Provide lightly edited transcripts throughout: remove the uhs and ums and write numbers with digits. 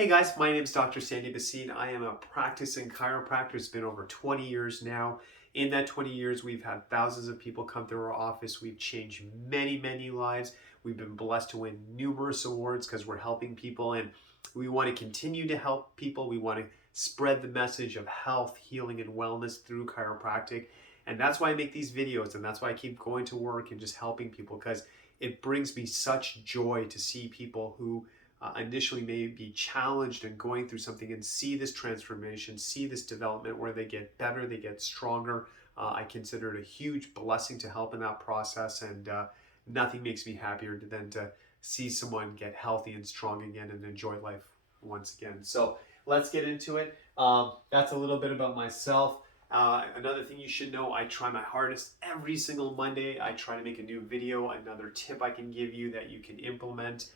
Hey guys, my name is Dr. Sandy Bhasin. I am a practicing chiropractor. It's been over 20 years now. In that 20 years, we've had thousands of people come through our office. We've changed many lives. We've been blessed to win numerous awards because we're helping people, and we want to continue to help people. We want to spread the message of health, healing, and wellness through chiropractic. And that's why I make these videos, and that's why I keep going to work and just helping people, because it brings me such joy to see people who initially may be challenged and going through something and see this transformation, see this development where they get better, they get stronger. I consider it a huge blessing to help in that process, and nothing makes me happier than to see someone get healthy and strong again and enjoy life once again. So let's get into it. That's a little bit about myself. Another thing you should know, I try my hardest every single Monday. I try to make a new video, another tip I can give you that you can implement.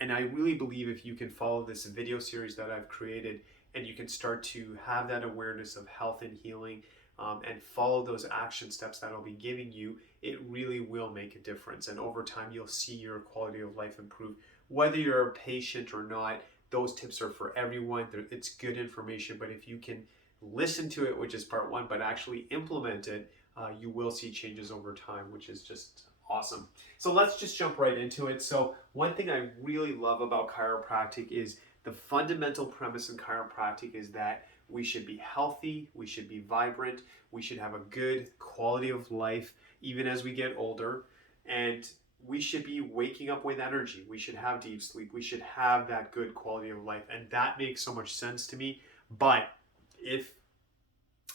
And I really believe if you can follow this video series that I've created and you can start to have that awareness of health and healing and follow those action steps that I'll be giving you, it really will make a difference. And over time, you'll see your quality of life improve. Whether you're a patient or not, those tips are for everyone. It's good information, but if you can listen to it, which is part one, but actually implement it, you will see changes over time, which is just awesome. So let's just jump right into it. So one thing I really love about chiropractic is the fundamental premise in chiropractic is that we should be healthy, we should be vibrant, we should have a good quality of life even as we get older, and we should be waking up with energy. We should have deep sleep. We should have that good quality of life. And that makes so much sense to me. But if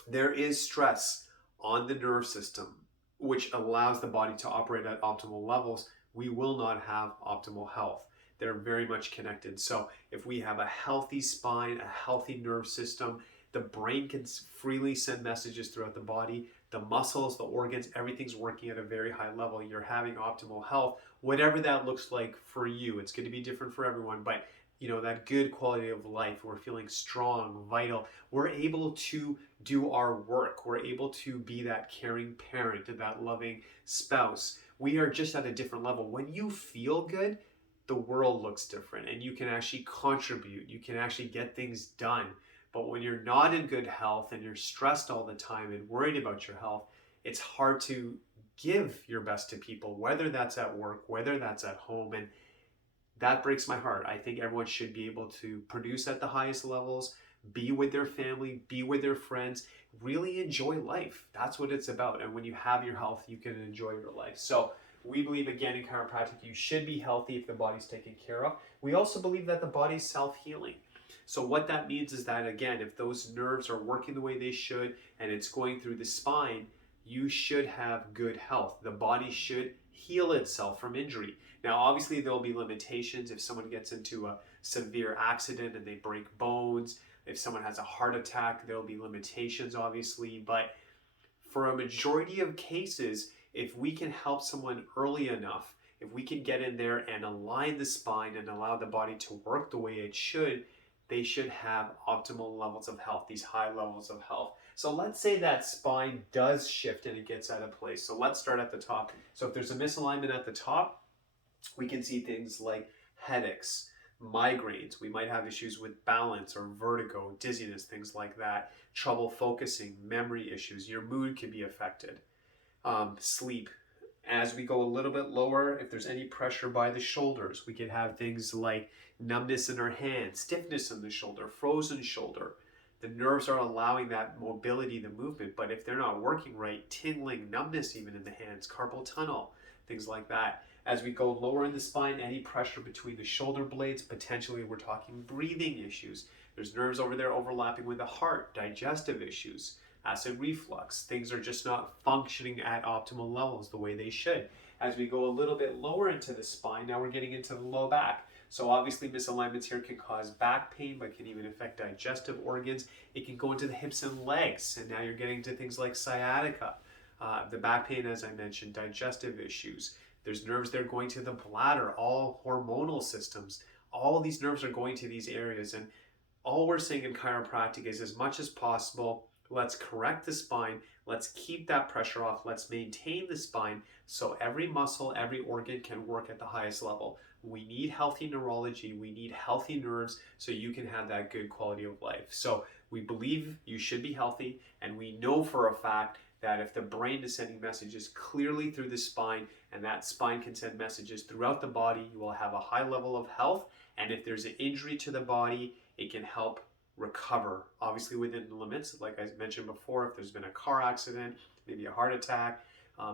there is stress on the nerve system, which allows the body to operate at optimal levels, we will not have optimal health. They're very much connected. So if we have a healthy spine, a healthy nerve system, the brain can freely send messages throughout the body. The muscles, the organs, everything's working at a very high level. You're having optimal health, whatever that looks like for you. It's going to be different for everyone, but you know, that good quality of life, we're feeling strong, vital, we're able to do our work, we're able to be that caring parent, that loving spouse. We are just at a different level. When you feel good, the world looks different and you can actually contribute, you can actually get things done. But when you're not in good health and you're stressed all the time and worried about your health, it's hard to give your best to people, whether that's at work, whether that's at home. And that breaks my heart. I think everyone should be able to produce at the highest levels, be with their family, be with their friends, really enjoy life. That's what it's about. And when you have your health, you can enjoy your life. So we believe, again, in chiropractic, you should be healthy if the body's taken care of. We also believe that the body's self-healing. So what that means is that, again, if those nerves are working the way they should and it's going through the spine, you should have good health. The body should heal itself from injury. Now, obviously, there'll be limitations if someone gets into a severe accident and they break bones. If someone has a heart attack, there'll be limitations, obviously. But for a majority of cases, if we can help someone early enough, if we can get in there and align the spine and allow the body to work the way it should, they should have optimal levels of health, these high levels of health. So let's say that spine does shift and it gets out of place. So let's start at the top. So if there's a misalignment at the top, we can see things like headaches, migraines. We might have issues with balance or vertigo, dizziness, things like that. Trouble focusing, memory issues. Your mood can be affected. Sleep. As we go a little bit lower, if there's any pressure by the shoulders, we could have things like numbness in our hands, stiffness in the shoulder, frozen shoulder. The nerves are allowing that mobility, the movement, but if they're not working right, tingling, numbness even in the hands, carpal tunnel, things like that. As we go lower in the spine, any pressure between the shoulder blades, potentially we're talking breathing issues. There's nerves over there overlapping with the heart, digestive issues, acid reflux. Things are just not functioning at optimal levels the way they should. As we go a little bit lower into the spine, now we're getting into the low back. So obviously misalignments here can cause back pain, but can even affect digestive organs. It can go into the hips and legs, and now you're getting to things like sciatica. The back pain, as I mentioned, digestive issues. There's nerves there going to the bladder, all hormonal systems. All these nerves are going to these areas, and all we're saying in chiropractic is, as much as possible, let's correct the spine, let's keep that pressure off, let's maintain the spine so every muscle, every organ can work at the highest level. We need healthy neurology, we need healthy nerves so you can have that good quality of life. So we believe you should be healthy, and we know for a fact that if the brain is sending messages clearly through the spine, and that spine can send messages throughout the body, you will have a high level of health. And if there's an injury to the body, it can help recover, obviously within the limits. Like I mentioned before, if there's been a car accident, maybe a heart attack,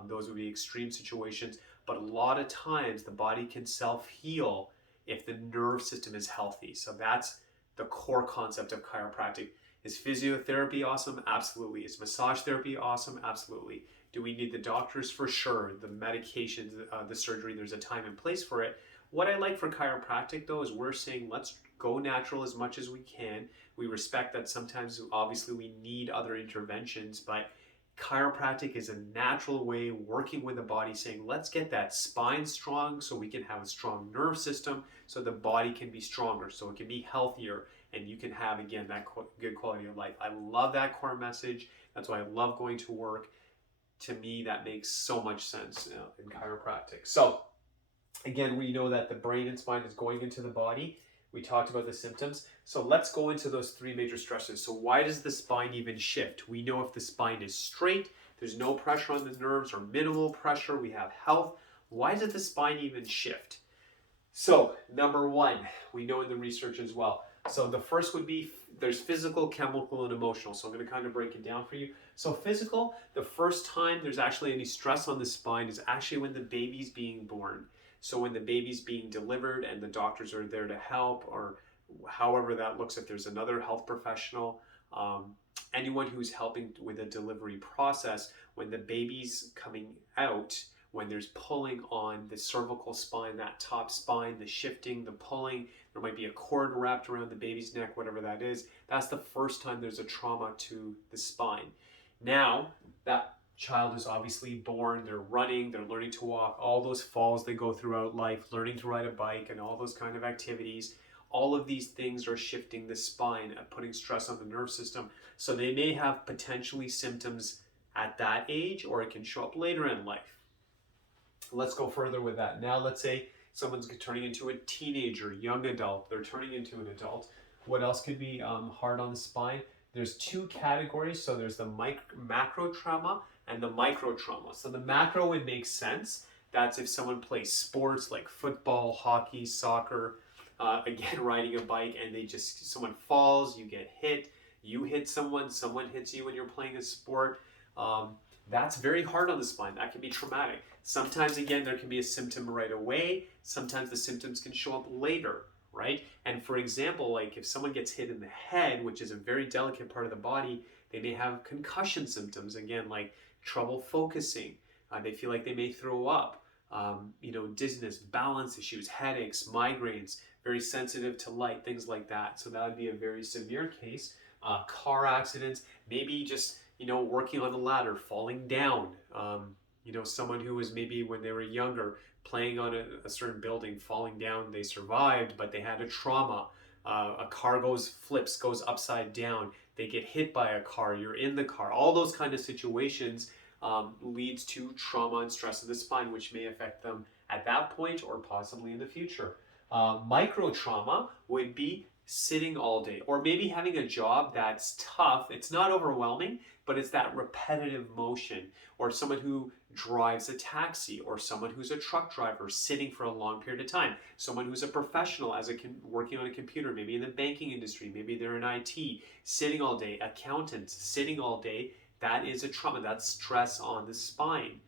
those would be extreme situations. But a lot of times the body can self-heal if the nerve system is healthy. So that's the core concept of chiropractic. Is physiotherapy awesome? Absolutely. Is massage therapy awesome? Absolutely. Do we need the doctors? For sure. The medications, the surgery, there's a time and place for it. What I like for chiropractic though is we're saying let's go natural as much as we can. We respect that sometimes obviously we need other interventions, but chiropractic is a natural way working with the body, saying let's get that spine strong so we can have a strong nerve system so the body can be stronger, so it can be healthier, and you can have, again, that good quality of life. I love that core message. That's why I love going to work. To me, that makes so much sense in chiropractic. So again, we know that the brain and spine is going into the body. We talked about the symptoms. So let's go into those three major stressors. So why does the spine even shift? We know if the spine is straight, there's no pressure on the nerves or minimal pressure, we have health. Why does the spine even shift? So number one, we know in the research as well. So the first would be there's physical, chemical, and emotional. So I'm going to kind of break it down for you. So physical, the first time there's actually any stress on the spine is actually when the baby's being born. So when the baby's being delivered and the doctors are there to help, or however that looks, if there's another health professional, anyone who's helping with the delivery process, when the baby's coming out, when there's pulling on the cervical spine, that top spine, the shifting, the pulling, there might be a cord wrapped around the baby's neck, whatever that is, that's the first time there's a trauma to the spine. Now, that child is obviously born, they're running, they're learning to walk, all those falls they go throughout life, learning to ride a bike and all those kind of activities, all of these things are shifting the spine and putting stress on the nerve system. So they may have potentially symptoms at that age, or it can show up later in life. Let's go further with that. Now let's say someone's turning into a teenager, young adult, they're turning into an adult. What else could be hard on the spine? There's two categories. So there's the macro trauma and the micro trauma. So the macro would make sense. That's if someone plays sports like football, hockey, soccer, again, riding a bike, and someone falls, you get hit, you hit someone, someone hits you when you're playing a sport. That's very hard on the spine. That can be traumatic. Sometimes, again, there can be a symptom right away. Sometimes the symptoms can show up later, right? And for example, like if someone gets hit in the head, which is a very delicate part of the body, they may have concussion symptoms, again, like trouble focusing. They feel like they may throw up, dizziness, balance issues, headaches, migraines, very sensitive to light, things like that. So that would be a very severe case. Car accidents, maybe just, working on the ladder, falling down. Someone who was maybe when they were younger, playing on a certain building, falling down, they survived, but they had a trauma. A car flips, goes upside down. They get hit by a car, you're in the car. All those kind of situations leads to trauma and stress of the spine, which may affect them at that point or possibly in the future. Micro trauma would be sitting all day, or maybe having a job that's tough. It's not overwhelming, but it's that repetitive motion, or someone who drives a taxi, or someone who's a truck driver sitting for a long period of time, someone who's a professional working on a computer, maybe in the banking industry, maybe they're in IT, sitting all day, accountants sitting all day. That is a trauma. That's stress on the spine.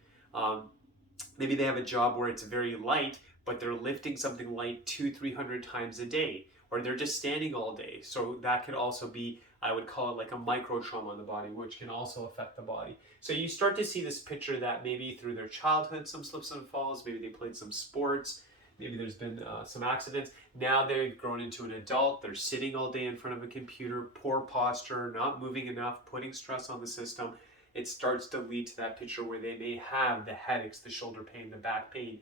Maybe they have a job where it's very light, but they're lifting something light 200-300 times a day, or they're just standing all day. So that could also be, I would call it like a micro trauma on the body, which can also affect the body. So you start to see this picture that maybe through their childhood, some slips and falls, maybe they played some sports, maybe there's been some accidents. Now they've grown into an adult, they're sitting all day in front of a computer, poor posture, not moving enough, putting stress on the system. It starts to lead to that picture where they may have the headaches, the shoulder pain, the back pain,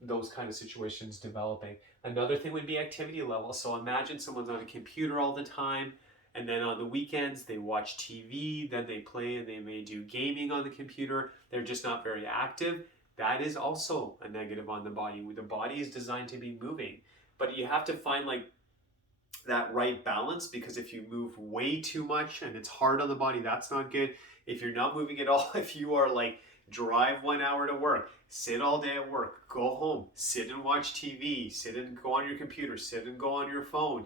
those kind of situations developing. Another thing would be activity level. So imagine someone's on a computer all the time, and then on the weekends they watch TV, then they play and they may do gaming on the computer. They're just not very active. that is also a negative on the body. The body is designed to be moving, but you have to find like that right balance, because if you move way too much and it's hard on the body, that's not good. If you're not moving at all, if you are like drive 1 hour to work, sit all day at work, go home, sit and watch TV, sit and go on your computer, sit and go on your phone,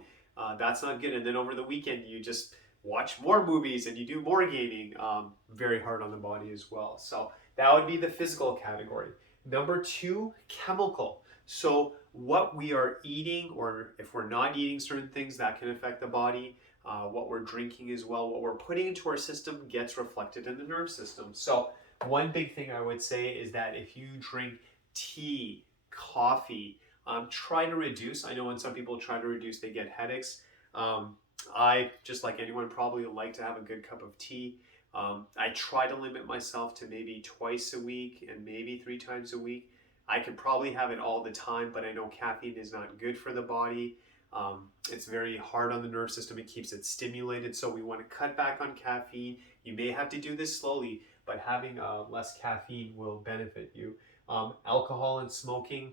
that's not good. And then over the weekend you just watch more movies and you do more gaming, very hard on the body as well. So that would be the physical category. Number 2, chemical. So what we are eating, or if we're not eating certain things, that can affect the body. What we're drinking as well, what we're putting into our system gets reflected in the nerve system. So one big thing I would say is that if you drink tea, coffee, try to reduce. I know when some people try to reduce, they get headaches. I, just like anyone, probably like to have a good cup of tea. I try to limit myself to maybe twice a week and maybe 3 times a week. I could probably have it all the time, but I know caffeine is not good for the body. It's very hard on the nerve system. It keeps it stimulated. So we want to cut back on caffeine. You may have to do this slowly, but having less caffeine will benefit you. Alcohol and smoking,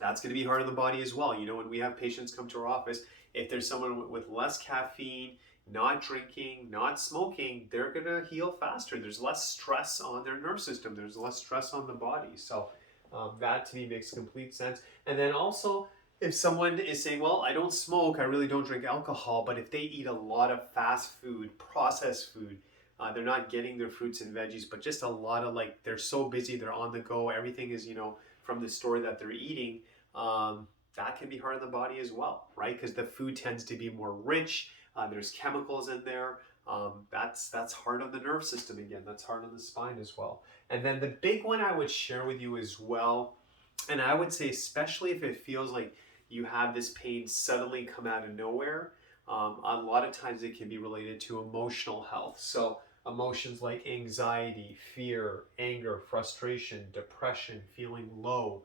that's going to be hard on the body as well. You know, when we have patients come to our office, if there's someone with less caffeine, not drinking, not smoking, they're going to heal faster. There's less stress on their nerve system. There's less stress on the body. So that to me makes complete sense. And then also, if someone is saying, well, I don't smoke, I really don't drink alcohol, but if they eat a lot of fast food, processed food, they're not getting their fruits and veggies, but just a lot of like, they're so busy, they're on the go, everything is, you know, from the store that they're eating, that can be hard on the body as well, right? Because the food tends to be more rich, there's chemicals in there, that's hard on the nerve system again, that's hard on the spine as well. And then the big one I would share with you as well, and I would say especially if it feels like you have this pain suddenly come out of nowhere, a lot of times it can be related to emotional health. So emotions like anxiety, fear, anger, frustration, depression, feeling low.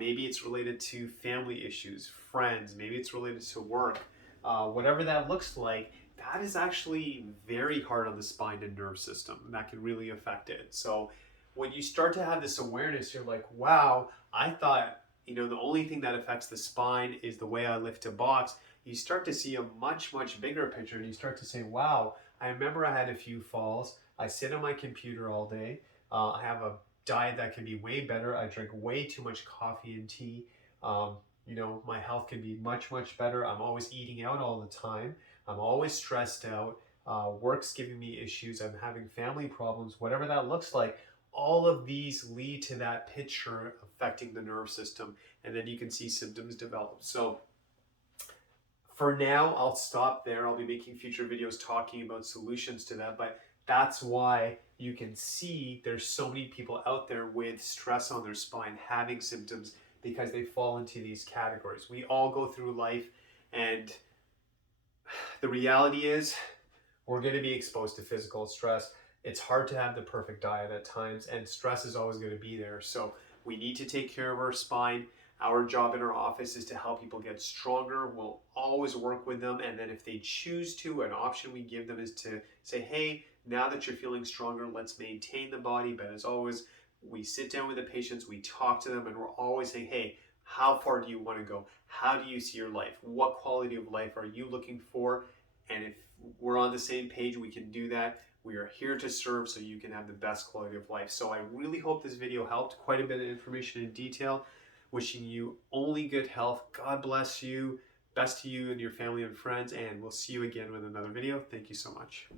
Maybe it's related to family issues, friends, maybe it's related to work. Whatever that looks like, that is actually very hard on the spine and nerve system. And that can really affect it. So when you start to have this awareness, you're like, wow, I thought, you know, the only thing that affects the spine is the way I lift a box. You start to see a much, much bigger picture, and you start to say, wow, I remember I had a few falls. I sit on my computer all day. I have a diet that can be way better. I drink way too much coffee and tea. You know, my health can be much, much better. I'm always eating out all the time. I'm always stressed out. Work's giving me issues. I'm having family problems, whatever that looks like. All of these lead to that picture affecting the nerve system, and then you can see symptoms develop. So for now, I'll stop there. I'll be making future videos talking about solutions to that, but that's why you can see there's so many people out there with stress on their spine having symptoms, because they fall into these categories. We all go through life, and the reality is we're going to be exposed to physical stress. It's hard to have the perfect diet at times, and stress is always going to be there. So we need to take care of our spine. Our job in our office is to help people get stronger. We'll always work with them. And then if they choose to, an option we give them is to say, hey, now that you're feeling stronger, let's maintain the body. But as always, we sit down with the patients, we talk to them, and we're always saying, hey, how far do you want to go? How do you see your life? What quality of life are you looking for? And if we're on the same page, we can do that. We are here to serve so you can have the best quality of life. So I really hope this video helped. Quite a bit of information in detail. Wishing you only good health. God bless you. Best to you and your family and friends. And we'll see you again with another video. Thank you so much.